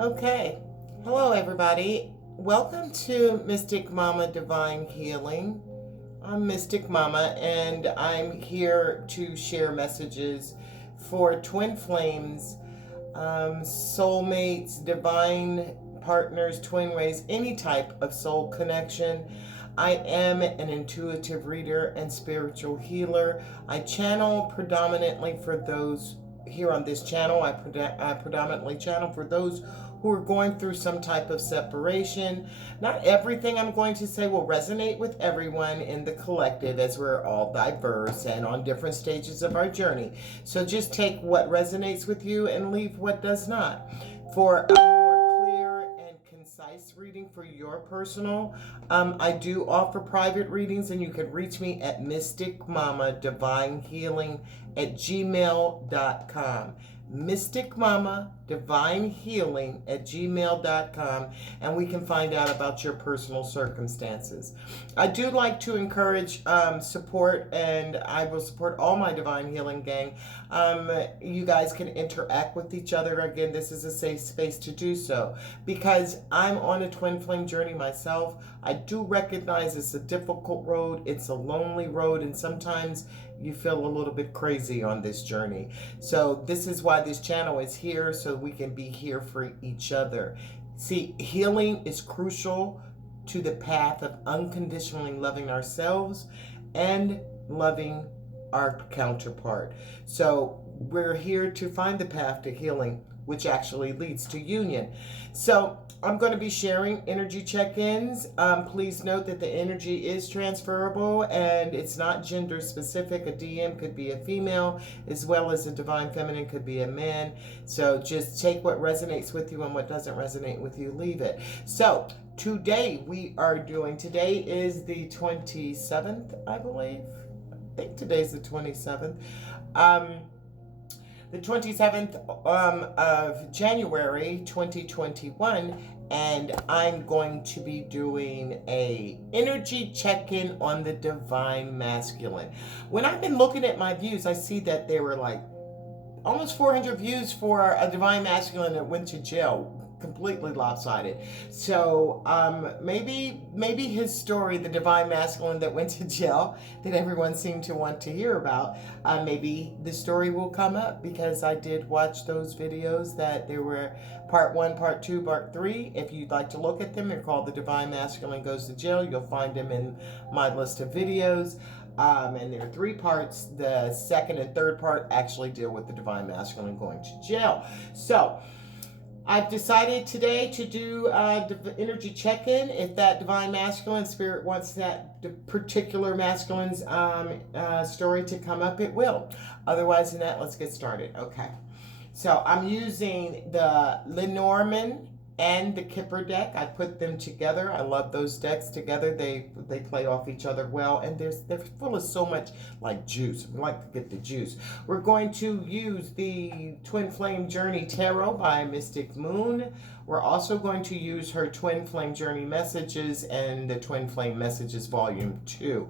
Okay. Hello, everybody. Welcome to Mystic Mama Divine Healing. I'm Mystic Mama, and I'm here to share messages for twin flames, soulmates, divine partners, twin rays, any type of soul connection. I am an intuitive reader and spiritual healer. I channel predominantly for those here on this channel. I predominantly channel for those who are going through some type of separation. Not everything I'm going to say will resonate with everyone in the collective, as we're all diverse and on different stages of our journey. So just take what resonates with you and leave what does not. For a more clear and concise reading for your personal, I do offer private readings, and you can reach me at mysticmamadivinehealing@gmail.com. mysticmamadivinehealing@gmail.com, and we can find out about your personal circumstances. I do like to encourage support, and I will support all my Divine Healing gang. You guys can interact with each other. Again, this is a safe space to do so, because I'm on a twin flame journey myself. I do recognize it's a difficult road, it's a lonely road, and sometimes you feel a little bit crazy on this journey. So this is why this channel is here, so we can be here for each other. See, healing is crucial to the path of unconditionally loving ourselves and loving our counterpart. So we're here to find the path to healing, which actually leads to union. So I'm going to be sharing energy check-ins. Please note that the energy is transferable and it's not gender specific. A DM could be a female, as well as a divine feminine could be a man. So just take what resonates with you, and what doesn't resonate with you, leave it. So today is the 27th, I believe. I think today's the 27th. The 27th of January 2021, and I'm going to be doing a energy check-in on the divine masculine. When I've been looking at my views, I see that there were like almost 400 views for a divine masculine that went to jail, completely lopsided. So maybe his story, the divine masculine that went to jail, that everyone seemed to want to hear about, maybe the story will come up, because I did watch those videos. That there were part 1, part 2, part 3. If you'd like to look at them, they're called The Divine Masculine Goes to Jail. You'll find them in my list of videos. And there are 3 parts. The second and third part actually deal with the divine masculine going to jail. So I've decided today to do the energy check-in. If that divine masculine spirit wants that particular masculine's story to come up, it will. Otherwise than that, let's get started. Okay. So I'm using the Lenormand and the Kipper deck. I put them together. I love those decks together. They play off each other well, and they're full of so much like juice. We like to get the juice. We're going to use the Twin Flame Journey Tarot by Mystic Moon. We're also going to use her Twin Flame Journey Messages and the Twin Flame Messages Volume 2,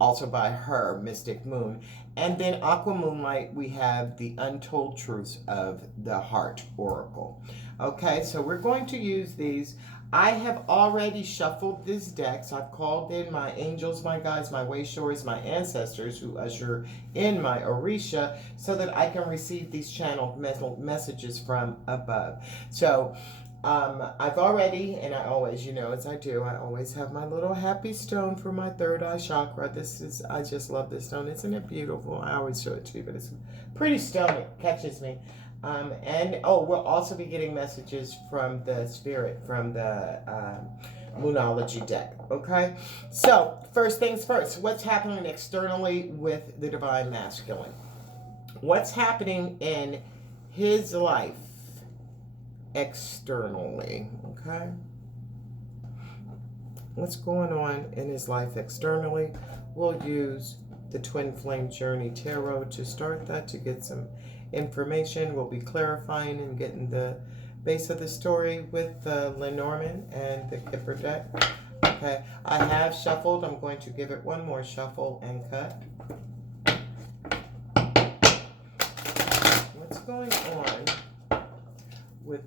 also by her, Mystic Moon. And then Aqua Moonlight, we have the Untold Truths of the Heart Oracle. Okay, so we're going to use these. I have already shuffled these decks. I've called in my angels, my guides, my wayshoers, my ancestors who usher in my Orisha, so that I can receive these channeled messages from above. So I've already, and I always, as I do, I always have my little happy stone for my third eye chakra. I just love this stone. Isn't it beautiful? I always show it to you, but it's a pretty stone. It catches me. We'll also be getting messages from the spirit, from the Moonology deck. Okay? So, first things first. What's happening externally with the divine masculine? What's happening in his life externally? Okay? What's going on in his life externally? We'll use the Twin Flame Journey Tarot to start that, to get some information. We'll be clarifying and getting the base of the story with the Lenormand and the Kipper deck. Okay, I have shuffled. I'm going to give it one more shuffle and cut. What's going on with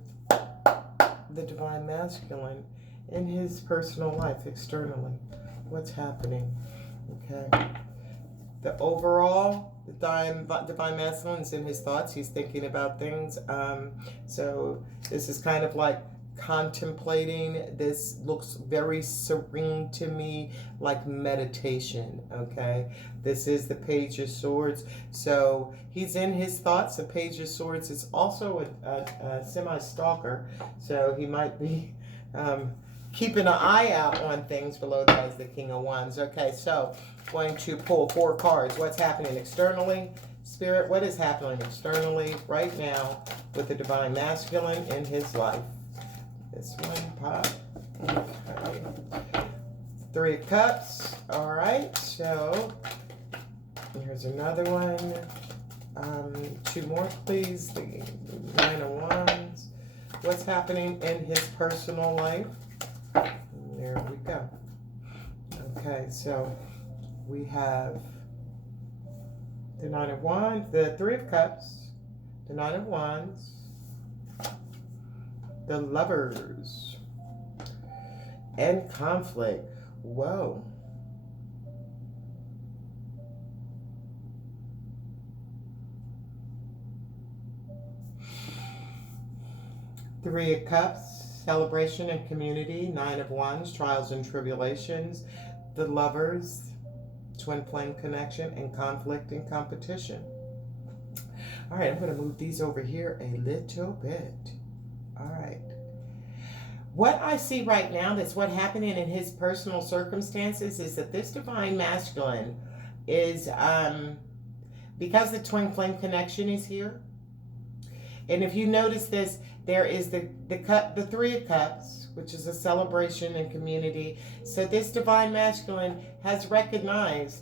the divine masculine in his personal life externally. What's happening? Okay. The overall, the divine masculine is in his thoughts. He's thinking about things. So this is kind of like contemplating. This looks very serene to me, like meditation. Okay, this is the Page of Swords. So he's in his thoughts. The Page of Swords is also a semi-stalker, so he might be keeping an eye out on things. Below that is the King of Wands. Okay, so going to pull 4 cards. What's happening externally? Spirit, what is happening externally right now with the divine masculine in his life? This one pop. Okay. 3 of Cups. All right. So here's another one. 2 more, please. The 9 of Wands. What's happening in his personal life? There we go. Okay. So we have the 9 of Wands, the 3 of Cups, the 9 of Wands, the Lovers, and conflict. Whoa. Three of Cups, celebration and community. 9 of Wands, trials and tribulations. The Lovers, twin flame connection, and conflict and competition. All right, I'm going to move these over here a little bit. All right. What I see right now, that's what happening in his personal circumstances, is that this divine masculine is, because the twin flame connection is here, and if you notice this, there is the 3 of Cups, which is a celebration and community. So this divine masculine is recognizing,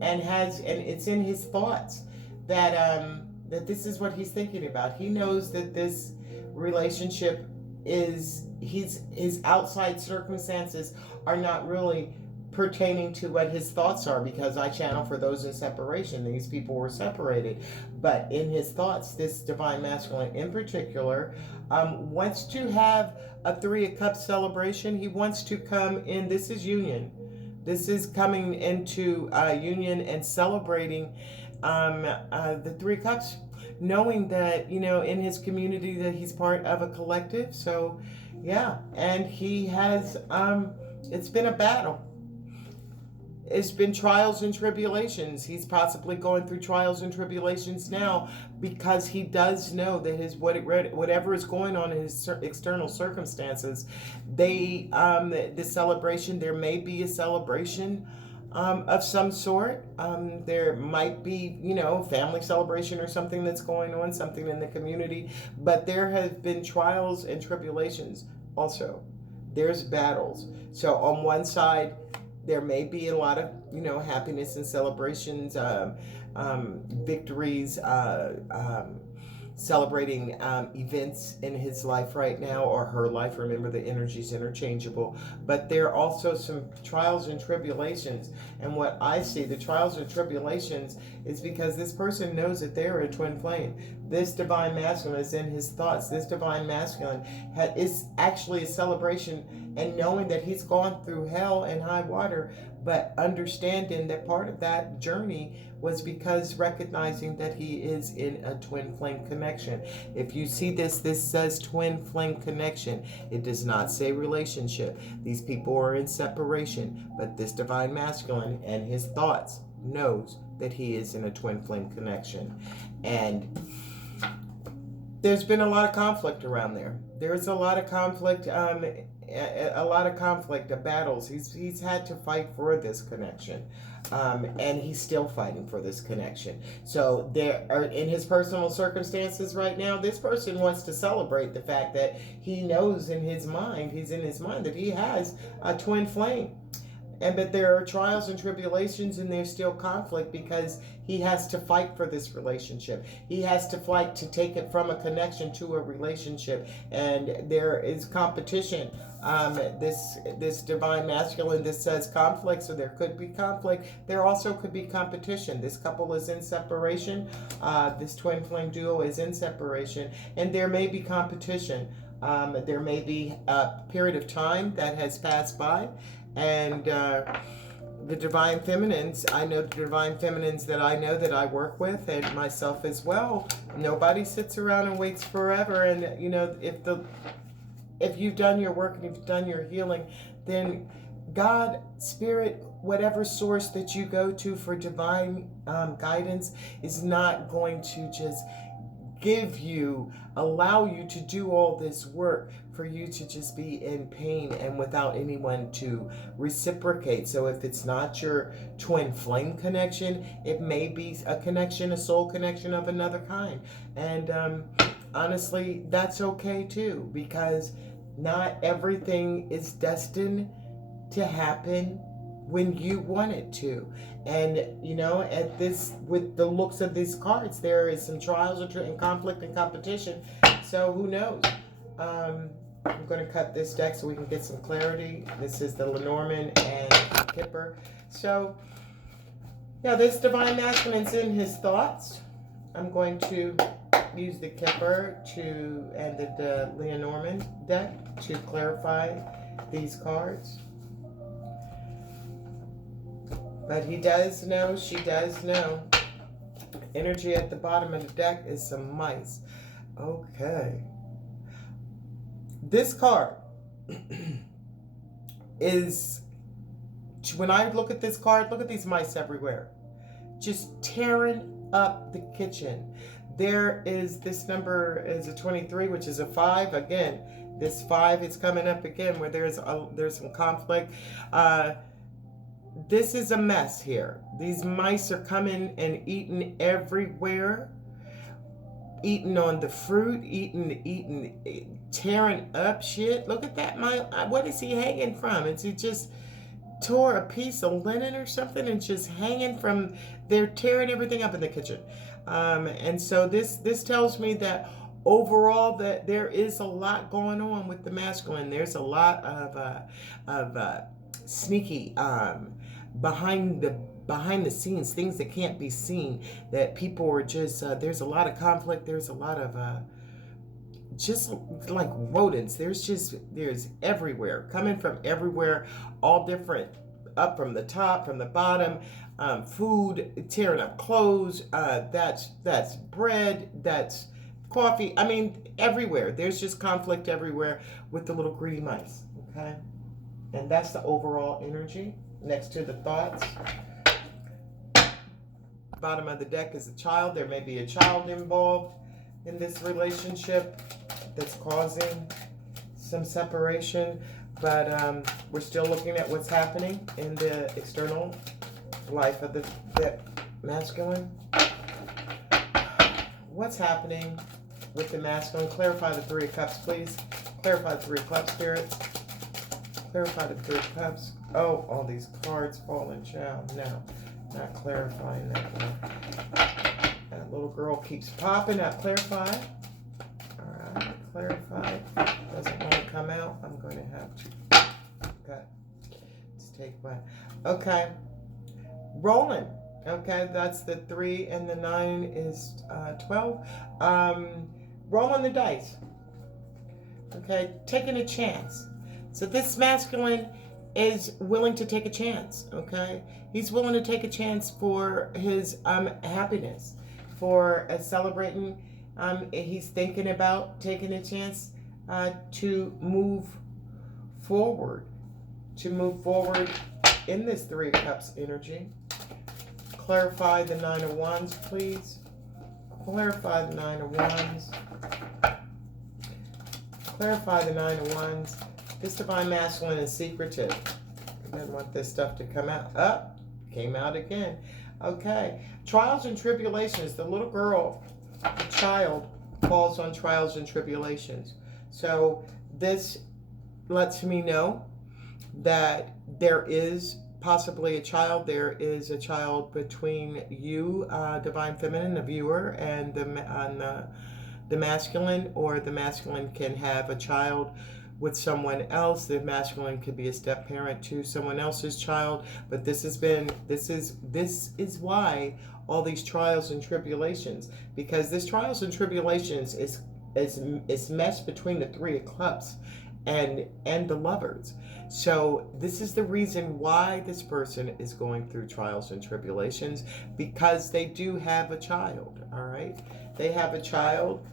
and it's in his thoughts that that this is what he's thinking about. He knows that this relationship is, his outside circumstances are not really pertaining to what his thoughts are, because I channel for those in separation. These people were separated. But in his thoughts, this divine masculine in particular wants to have a 3 of Cups celebration. He wants to come in. This is union. This is coming into union and celebrating the 3 of Cups, knowing that, you know, in his community that he's part of a collective. So, yeah, and he has, it's been a battle. It's been trials and tribulations. He's possibly going through trials and tribulations now, because he does know that whatever is going on in his external circumstances, the celebration, there may be a celebration of some sort. There might be, you know, family celebration or something that's going on, something in the community, but there have been trials and tribulations also. There's battles. So on one side, there may be a lot of, you know, happiness and celebrations, victories, celebrating events in his life right now, or her life. Remember, the energy's interchangeable. But there are also some trials and tribulations. And what I see, the trials and tribulations, is because this person knows that they're a twin flame. This divine masculine is in his thoughts. This divine masculine is actually a celebration, and knowing that he's gone through hell and high water, but understanding that part of that journey was because recognizing that he is in a twin flame connection. If you see this says twin flame connection. It does not say relationship. These people are in separation, but this divine masculine and his thoughts knows that he is in a twin flame connection. And there's been a lot of conflict around there. There's a lot of conflict, of battles. He's had to fight for this connection, and he's still fighting for this connection. So there are, in his personal circumstances right now, this person wants to celebrate the fact that he knows in his mind, that he has a twin flame. But there are trials and tribulations, and there's still conflict because he has to fight for this relationship. He has to fight to take it from a connection to a relationship, and there is competition. This divine masculine, this says conflict, so there could be conflict. There also could be competition. This couple is in separation. This twin flame duo is in separation, and there may be competition. There may be a period of time that has passed by, and the divine feminines, I know the divine feminines that I know that I work with, and myself as well, nobody sits around and waits forever. And if you've done your work and you've done your healing, then God, Spirit, whatever source that you go to for divine guidance is not going to just allow you to do all this work for you to just be in pain and without anyone to reciprocate. So if it's not your twin flame connection, it may be a connection, a soul connection of another kind. And honestly, that's okay too, because not everything is destined to happen when you want it to. And with the looks of these cards, there is some trials and conflict and competition. So who knows? I'm going to cut this deck so we can get some clarity. This is the Lenormand and Kipper. So yeah, this divine masculine's in his thoughts. I'm going to use the Kipper and the Lenormand deck to clarify these cards. But he does know, she does know. Energy at the bottom of the deck is some mice. Okay. This card is, when I look at this card, look at these mice everywhere. Just tearing up the kitchen. There is, this number is a 23, which is a 5. Again, this 5 is coming up again where there's some conflict. This is a mess here. These mice are coming and eating everywhere. Eating on the fruit, eating, tearing up shit. Look at that. What is he hanging from? He just tore a piece of linen or something and just hanging from, they're tearing everything up in the kitchen. And so this tells me that overall that there is a lot going on with the masculine. There's a lot of sneaky, behind the scenes, things that can't be seen, that people are just, there's a lot of conflict, there's a lot of, just like rodents, there's everywhere, coming from everywhere, all different, up from the top, from the bottom, food, tearing up clothes, that's bread, that's coffee, I mean, everywhere, there's just conflict everywhere with the little greedy mice, okay? And that's the overall energy. Next to the thoughts, bottom of the deck is a child. There may be a child involved in this relationship that's causing some separation, but we're still looking at what's happening in the external life of the masculine. What's happening with the masculine? Clarify the 3 of Cups, please. Clarify the 3 of Cups, Spirit. Clarify the 3 of Cups. Oh, all these cards falling down. No, not clarifying that one. That little girl keeps popping up. Clarify. All right, clarify. Doesn't want to come out. I'm going to have to cut. Let's take one. Okay. Rolling. Okay, that's the 3 and the 9 is 12. Rolling the dice. Okay, taking a chance. So this masculine is willing to take a chance, okay? He's willing to take a chance for his happiness, for celebrating. He's thinking about taking a chance to move forward, in this 3 of Cups energy. Clarify the 9 of Wands, please. Clarify the 9 of Wands. Clarify the 9 of Wands. This divine masculine is secretive. I didn't want this stuff to come out. Up, came out again. Okay. Trials and tribulations. The little girl, the child, falls on trials and tribulations. So this lets me know that there is possibly a child. There is a child between you, Divine Feminine, the viewer, and the masculine, or the masculine can have a child with someone else. The masculine could be a step parent to someone else's child. But this is why all these trials and tribulations, because this trials and tribulations is meshed between the Three of Cups and the Lovers. So this is the reason why this person is going through trials and tribulations, because they do have a child. All right, they have a child.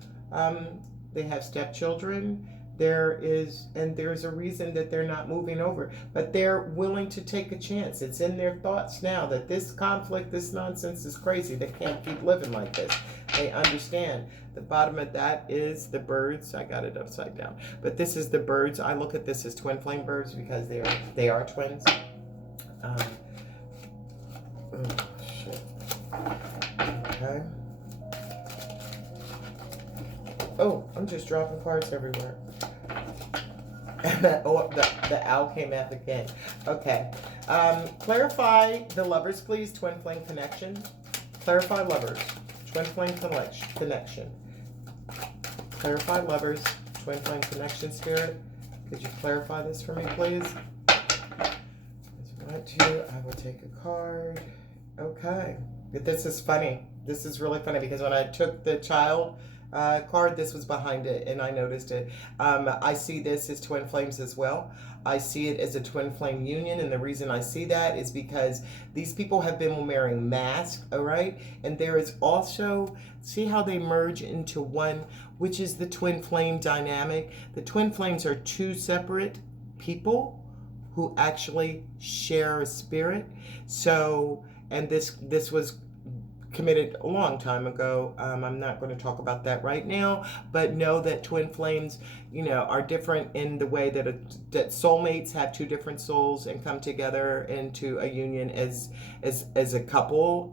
They have stepchildren. There's a reason that they're not moving over, but they're willing to take a chance. It's in their thoughts now that this conflict, this nonsense is crazy. They can't keep living like this. They understand. The bottom of that is the birds. I got it upside down, but this is the birds. I look at this as twin flame birds because they are twins. Oh shit. Okay. Oh, I'm just dropping cards everywhere. Oh, the owl came out again. Okay. Clarify the Lovers, please. Twin flame connection. Clarify Lovers. Twin flame connection. Clarify Lovers. Twin flame connection, Spirit. Could you clarify this for me, please? I will take a card. Okay. This is funny. This is really funny because when I took the child card, this was behind it, and I noticed it. I see this as twin flames as well. I see it as a twin flame union, and the reason I see that is because these people have been wearing masks, all right? And there is also, see how they merge into one, which is the twin flame dynamic. The twin flames are two separate people who actually share a spirit. So, and this was committed a long time ago. I'm not going to talk about that right now, but know that twin flames, are different in the way that that soulmates have two different souls and come together into a union as a couple.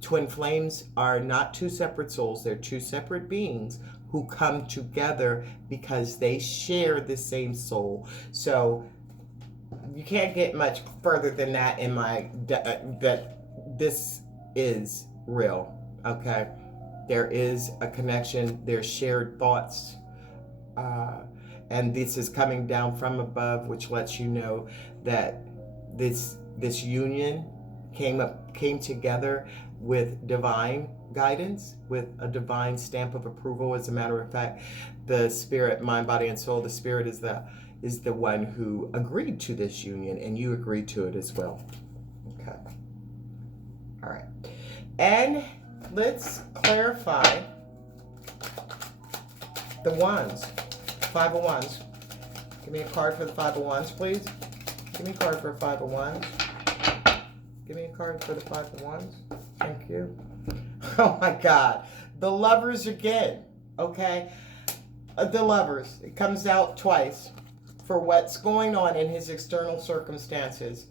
Twin flames are not two separate souls. They're two separate beings who come together because they share the same soul. So you can't get much further than that in that this is real. Okay, there is a connection. There's shared thoughts, and this is coming down from above, which lets you know that this union came together with divine guidance, with a divine stamp of approval. As a matter of fact, the spirit, mind, body, and soul, the spirit is the one who agreed to this union, and you agreed to it as well. Okay. All right. And let's clarify the wands. Five of Wands. Give me a card for the Five of Wands, please. Give me a card for a Five of Wands. Give me a card for the Five of Wands. Thank you. Oh my God. The Lovers again. Okay. The Lovers. It comes out twice. For what's going on in his external circumstances,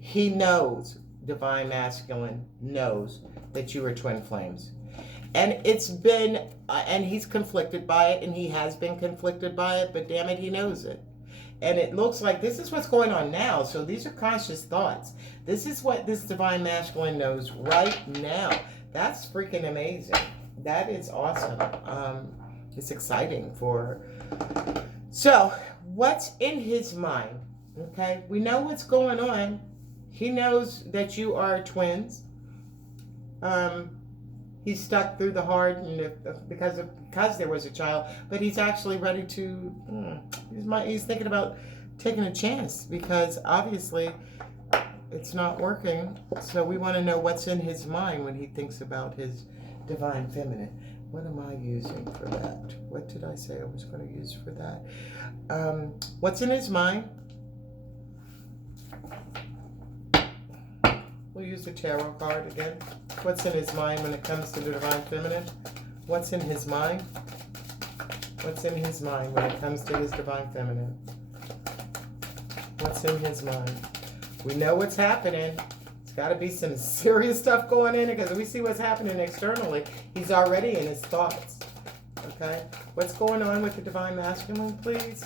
he knows, Divine Masculine knows that you are twin flames. And it's been, and he's conflicted by it, and he has been conflicted by it, but damn it, he knows it. And it looks like this is what's going on now. So these are conscious thoughts. This is what this Divine Masculine knows right now. That's freaking amazing. That is awesome. It's exciting for... So, what's in his mind? Okay, we know what's going on. He knows that you are twins. He's stuck through the heart, and because there was a child, but he's actually ready to. He's thinking about taking a chance because obviously it's not working. So we want to know what's in his mind when he thinks about his Divine Feminine. What am I using for that? What did I say I was going to use for that? What's in his mind? We'll use the tarot card again. What's in his mind when it comes to the Divine Feminine? What's in his mind? What's in his mind when it comes to his Divine Feminine? What's in his mind? We know what's happening. It's got to be some serious stuff going in because we see what's happening externally. He's already in his thoughts. Okay? What's going on with the Divine Masculine, please?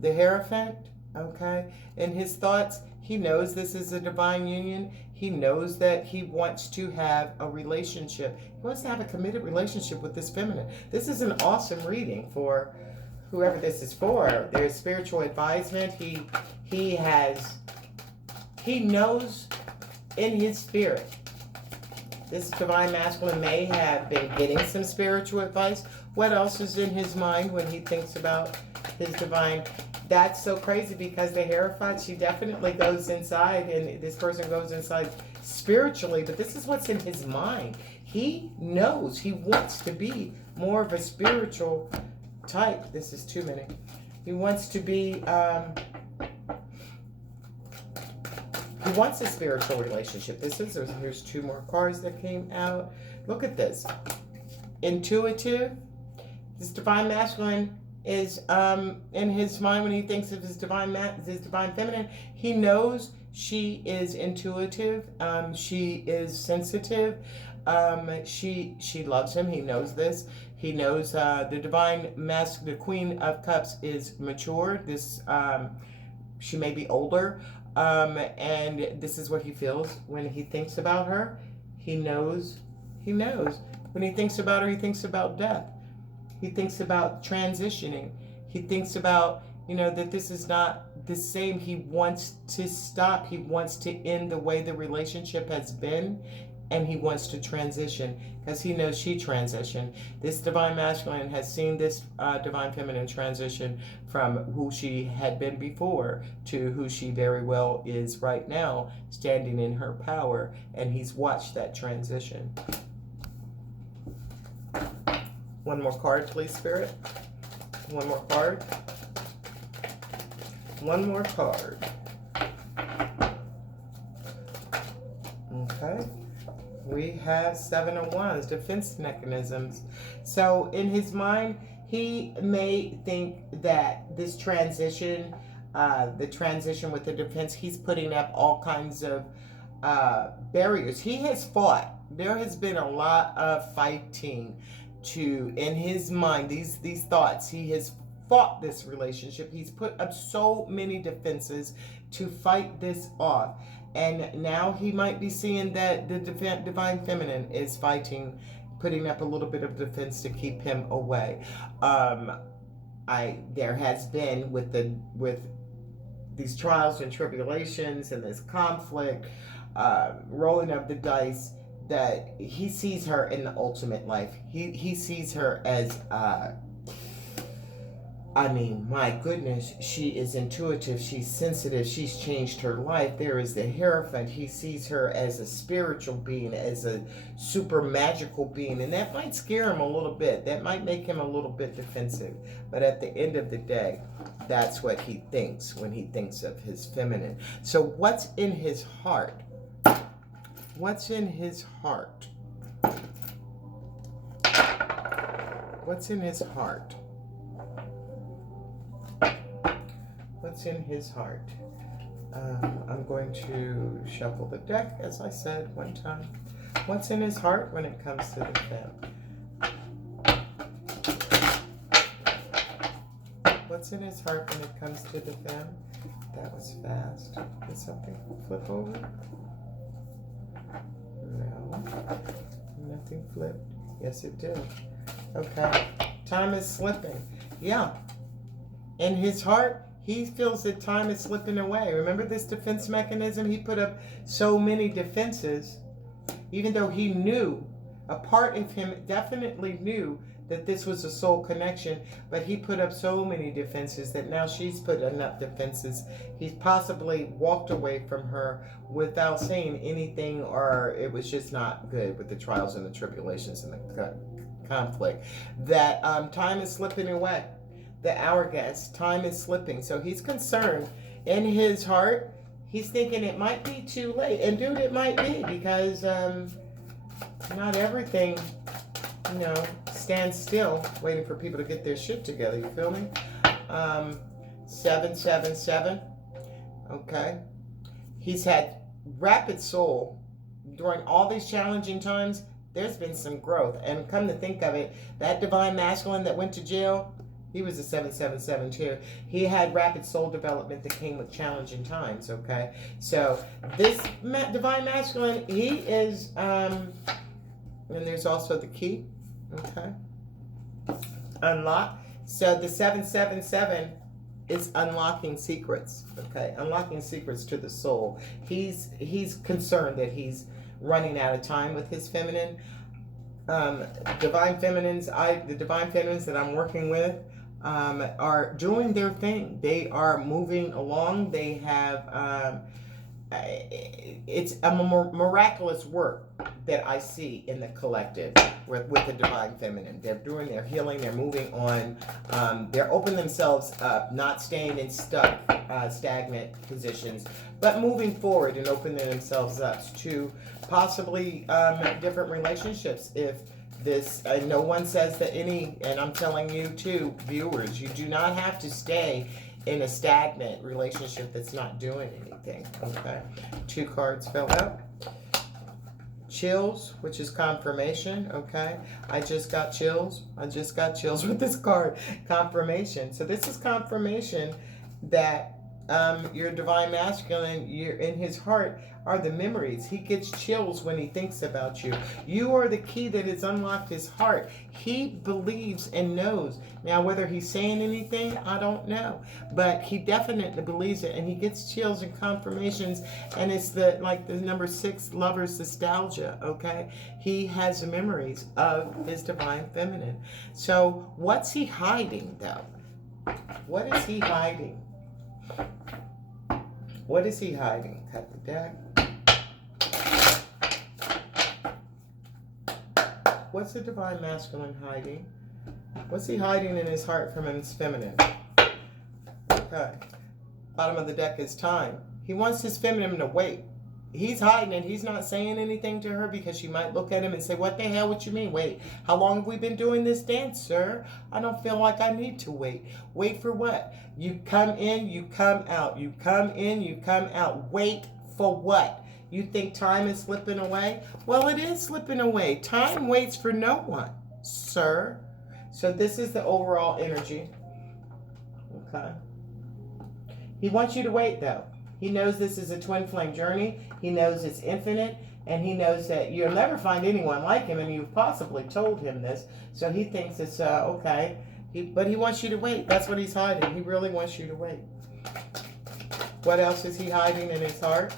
The Hierophant. Okay? In his thoughts, he knows this is a divine union. He knows that he wants to have a relationship. He wants to have a committed relationship with this feminine. This is an awesome reading for whoever this is for. There's spiritual advisement. He knows in his spirit. This divine masculine may have been getting some spiritual advice. What else is in his mind when he thinks about his divine? That's so crazy because the Hierophant, she definitely goes inside, and this person goes inside spiritually, but this is what's in his mind. He knows he wants to be more of a spiritual type. This is too many. He wants to be, he wants a spiritual relationship. Here's two more cards that came out. Look at this. Intuitive. This divine masculine is in his mind when he thinks of his divine feminine. He knows she is intuitive. She is sensitive. She loves him. He knows this. He knows the divine the Queen of Cups is mature. She may be older. And this is what he feels when he thinks about her. He knows. When he thinks about her, he thinks about death. He thinks about transitioning. He thinks about, that this is not the same. He wants to stop. He wants to end the way the relationship has been, and he wants to transition because he knows she transitioned. This divine masculine has seen this divine feminine transition from who she had been before to who she very well is right now, standing in her power, and he's watched that transition. One more card, please, Spirit. One more card. One more card. Okay. We have Seven of Wands, defense mechanisms. So in his mind, he may think that this transition, the transition with the defense, he's putting up all kinds of barriers. He has fought. There has been a lot of fighting in his mind, these thoughts. He has fought this relationship. He's put up so many defenses to fight this off. And now he might be seeing that the divine feminine is fighting, putting up a little bit of defense to keep him away. There has been with these trials and tribulations and this conflict, rolling of the dice, that he sees her in the ultimate life. He sees her as, my goodness, she is intuitive, she's sensitive, she's changed her life. There is the Hierophant. He sees her as a spiritual being, as a super magical being, and that might scare him a little bit. That might make him a little bit defensive. But at the end of the day, that's what he thinks when he thinks of his feminine. So what's in his heart? What's in his heart? What's in his heart? What's in his heart? I'm going to shuffle the deck, as I said one time. What's in his heart when it comes to the femme? What's in his heart when it comes to the femme? That was fast. Did something flip over? No, nothing flipped. Yes, it did. Okay, time is slipping. Yeah, in his heart, he feels that time is slipping away. Remember this defense mechanism? He put up so many defenses, even though he knew, a part of him definitely knew that this was a soul connection, but he put up so many defenses that now she's put enough defenses. He's possibly walked away from her without saying anything, or it was just not good with the trials and the tribulations and the conflict. That time is slipping away. The hourglass, time is slipping. So he's concerned in his heart. He's thinking it might be too late. And dude, it might be, because not everything, stands still waiting for people to get their shit together. You feel me? 777. Okay. He's had rapid soul during all these challenging times. There's been some growth. And come to think of it, that divine masculine that went to jail, He was a 777 too. He had rapid soul development that came with challenging times, okay? So this divine masculine, he is, and there's also the key, okay? Unlock. So the 777 is unlocking secrets, okay? Unlocking secrets to the soul. He's concerned that he's running out of time with his feminine. Divine feminines, the divine feminines that I'm working with are doing their thing. They are moving along. They have it's a miraculous work that I see in the collective with the divine feminine. They're doing their healing. They're moving on. They're opening themselves up, not staying in stagnant positions, but moving forward and opening themselves up to possibly different relationships. If this, no one says that and I'm telling you too, viewers, you do not have to stay in a stagnant relationship that's not doing anything, okay? 2 cards fell out. Chills, which is confirmation, okay? I just got chills. I just got chills with this card. Confirmation. So this is confirmation that your divine masculine, you're in his heart are the memories. He gets chills when he thinks about you. You are the key that has unlocked his heart. He believes and knows. Now, whether he's saying anything, I don't know. But he definitely believes it, and he gets chills and confirmations, and it's the number 6, lover's nostalgia, okay? He has memories of his divine feminine. So what's he hiding, though? What is he hiding? What is he hiding? Cut the deck. What's the divine masculine hiding? What's he hiding in his heart from his feminine? Okay. Bottom of the deck is time. He wants his feminine to wait. He's hiding it. He's not saying anything to her because she might look at him and say, what the hell, what you mean? Wait, how long have we been doing this dance, sir? I don't feel like I need to wait. Wait for what? You come in, you come out. You come in, you come out. Wait for what? You think time is slipping away? Well, it is slipping away. Time waits for no one, sir. So this is the overall energy. Okay. He wants you to wait, though. He knows this is a twin flame journey. He knows it's infinite. And he knows that you'll never find anyone like him. And you've possibly told him this. So he thinks it's okay. But he wants you to wait. That's what he's hiding. He really wants you to wait. What else is he hiding in his heart?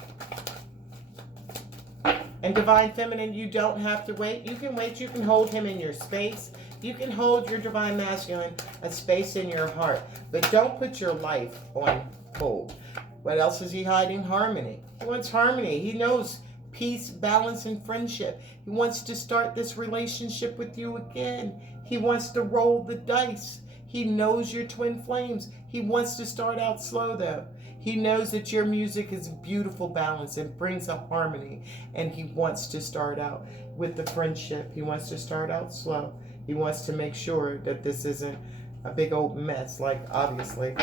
And divine feminine, you don't have to wait. You can wait. You can hold him in your space. You can hold your divine masculine a space in your heart. But don't put your life on hold. What else is he hiding? Harmony. He wants harmony. He knows peace, balance, and friendship. He wants to start this relationship with you again. He wants to roll the dice. He knows your twin flames. He wants to start out slow, though. He knows that your music is beautiful balance and brings a harmony. And he wants to start out with the friendship. He wants to start out slow. He wants to make sure that this isn't a big old mess, like obviously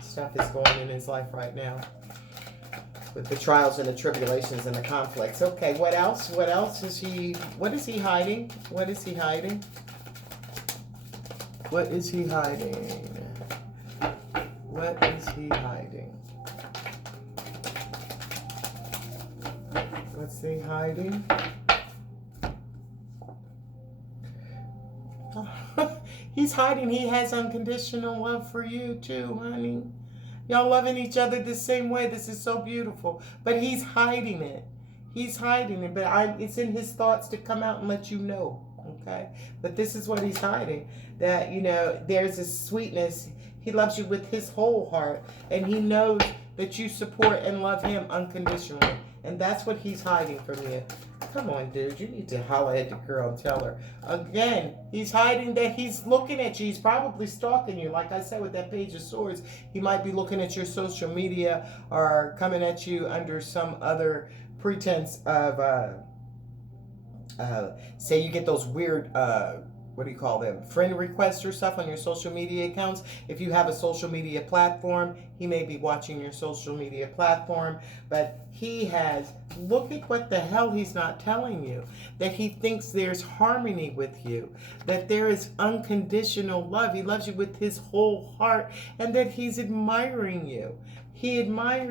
stuff is going on in his life right now with the trials and the tribulations and the conflicts. Okay, what else? What else is he? What is he hiding? What is he hiding? What is he hiding? What is he hiding? What's he hiding? He's hiding. He has unconditional love for you too, honey. Y'all loving each other the same way. This is so beautiful. But he's hiding it. He's hiding it. But it's in his thoughts to come out and let you know. Okay? But this is what he's hiding. That, there's a sweetness. He loves you with his whole heart. And he knows that you support and love him unconditionally. And that's what he's hiding from you. Come on, dude. You need to holler at the girl and tell her. Again, he's hiding that he's looking at you. He's probably stalking you. Like I said with that Page of Swords, he might be looking at your social media or coming at you under some other pretense of, say you get those weird what do you call them, friend requests or stuff on your social media accounts. If you have a social media platform, he may be watching your social media platform, but he has, look at what the hell he's not telling you, that he thinks there's harmony with you, that there is unconditional love. He loves you with his whole heart, and that he's admiring you. He admires